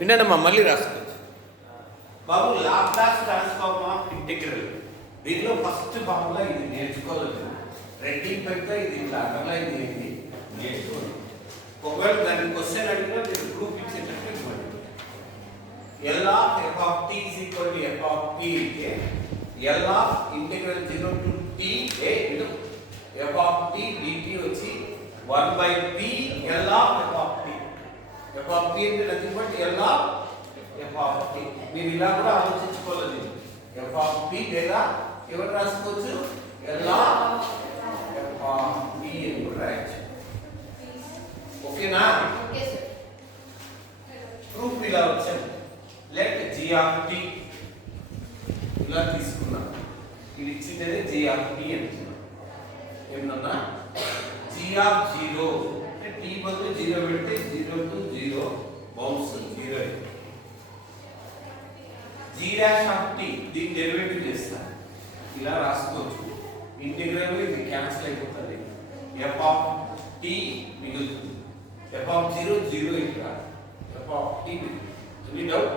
వినండమ్మా, మళ్ళీ రాసుకోవచ్చు బాబు. Laplace transform of integral, దీనిలో ఫస్ట్ ఫార్ములా ఇది నేర్చుకోవాలి. రెడ్డింగ్ పెద్ద ఇది ఇట్లా అండర్లైన్ చేయండి, నేర్చుకోండి. ఒకవేళ దానికి క్వశ్చన్ అడిగినా మీరు గ్రూప్ ఇచ్చేటట్టు ఇవ్వండి. L of f of t is equal to f of t అంటే L of integral 0 to t into f of t dt వచ్చి 1 by p L of f of t. f of t అంటే nothing but L of f of t. మీరు ఇలా కూడా ఆలోచించుకోవాలి. f of t లేదా ఎవరు రాసుకోవచ్చు, L of f of t అని కూడా రాయొచ్చు. ఓకేనా? Okay sir. ప్రూఫ్ ఇలా వచ్చాను. లెట్ g of t ఇలా తీసుకున్నాం. ఇది ఇచ్చిందే g of t అంటున్నాం. ఏమన్నా g of 0 అంటే t బదులు 0 పెడితే 0 to 0 bounce 0. g dash of t దీని డెరివేటివ్ చేస్తా, ఇలా రాసుకోవచ్చు. ఇంటిగ్రల్ ఇది క్యాన్సిల్ అయిపోతుంది. f of t మిగులుతుంది. f of 0 0 ఇక్కడ f of t any doubt?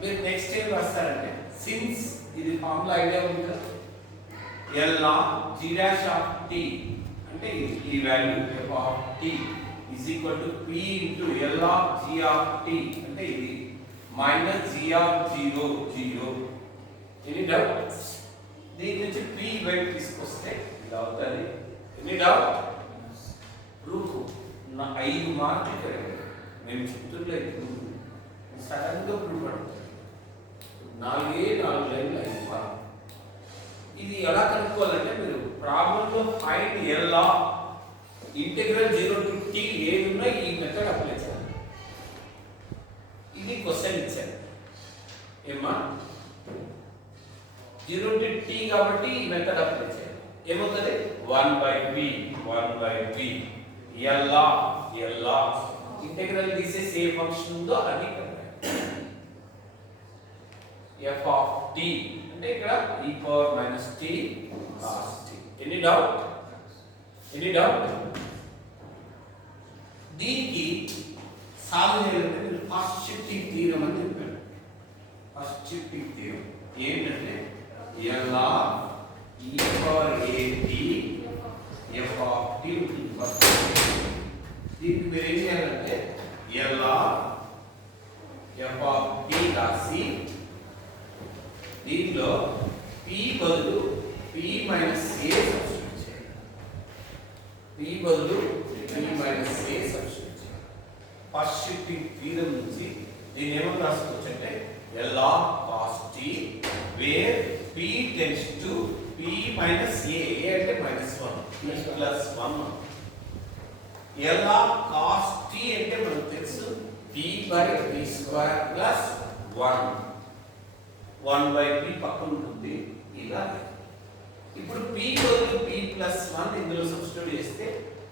మీరు నెక్స్ట్ ఏం రాస్తారంటే, సిన్స్ ఇది ఫార్ములా ఐడియా ఉంది కదా, L of g dash of t అంటే ఈ value f of t is equal to p into L of g of t అంటే ఇది minus g of 0 0. Any doubt? దీని నుంచి p బయట తీసుకొస్తే ఇలా అవుతుంది. Any doubt? ప్రూఫ్ నా 5 మార్కులు కరెక్ట్. మేము చెప్తున్నట్టు సడన్ గా ప్రూఫ్ పడుతుంది. 4 లైన్లు 5 మార్కులు. ఇది ఎలా కనుక్కోవాలంటే, మీరు ప్రాబ్లంలో find L of integral 0 to t ఏది ఉన్నా ఈ మెథడ్ అప్లై చేయాలి. ఇది క్వశ్చన్ ఇచ్చారు ఏమా, 0 to t కాబట్టి ఈ మెథడ్ అప్లై చేయాలి. ఏమవుతుంది? 1 by v L of integral తీసేసి ఏ ఫంక్షన్ ఉందో అది f of t అంటే ఇక్కడ e power minus t cos t. Any doubt? దీనికి సాల్వ్ చేయాలంటే మీరు ఫస్ట్ షిఫ్టింగ్ థీరం అని చెప్పారు. ఫస్ట్ షిఫ్టింగ్ థీరం ఏంటంటే L of e power a t f of t ఉంటుంది. ఫస్ట్ దీనికి మీరు ఏం చేయాలంటే L of f of t రాసి దీంట్లో p బదులు p మైనస్ a సబ్స్టిట్యూట్ చేయాలి. p బదులు p మైనస్ a సబ్స్టిట్యూట్ చేయాలి. ఫస్ట్ షిఫ్టింగ్ థీరం నుంచి దీన్ని ఏమని రాసుకోవచ్చు అంటే L of cos t where p tends to p minus a అంటే -1 plus 1. L of cos t అంటే మనకు తెలుసు p by p square plus 1. 1 by p పక్కన ఉంటుంది ఇలా. ఇప్పుడు p బదులు p plus 1 ఇందులో సబ్స్టిట్యూట్ చేస్తే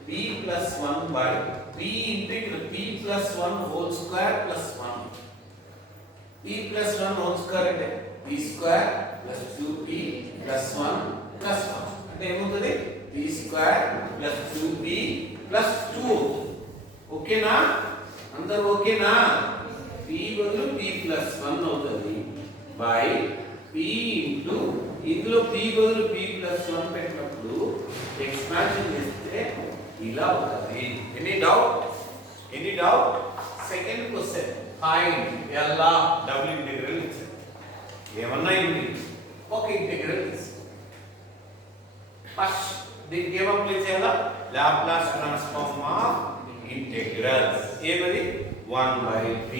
p plus 1 by p into ఇక్కడ p plus 1 whole square plus 1. p plus 1 whole square అంటే p square plus 2p plus 1 plus 1 అంటే ఏమవుతుంది? p square plus 2p plus 2. ఓకేనా? అందరూ ఓకేనా? p బదులు p plus 1 అవుతుంది by p into ఇందులో p బదులు p plus 1 పెట్టినప్పుడు ఎక్స్పాన్షన్ చేస్తే ఇలా అవుతుంది. Any doubt? Second question find L of double integral ఇచ్చారు. ఏమన్నా ఇది ఒక ఇంటిగ్రల్ తీసుకో. ఫస్ట్ దీనికి ఏం అప్లై చేయాలా? Laplace transform of integrals. ఏమది? 1 by p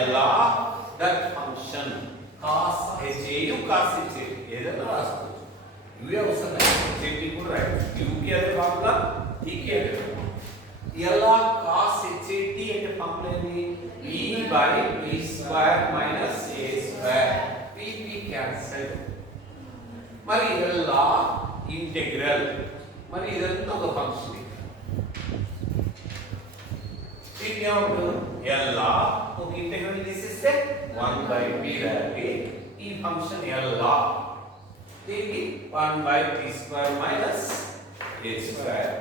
L of that function cos h cos h ఏదైనా రాసుకోవచ్చు. ఇవే అవసరం లేదు, కూడా రాయొచ్చు. u కి అదే ఫార్ములా, t కి అదే formula. L of cos h అంటే ఫార్ములా ఏంటి? e by p square minus a square. p cancel. మరి L of ఇంటిగ్రల్, మరి ఇదంతా ఒక ఫంక్షన్. దీనికి ఏమవుతుంది? L of ఒక ఇంటిగ్రల్ తీసేస్తే 1 by p రాయాలి. ఈ ఫంక్షన్ L of దీనికి 1 by p square minus a square.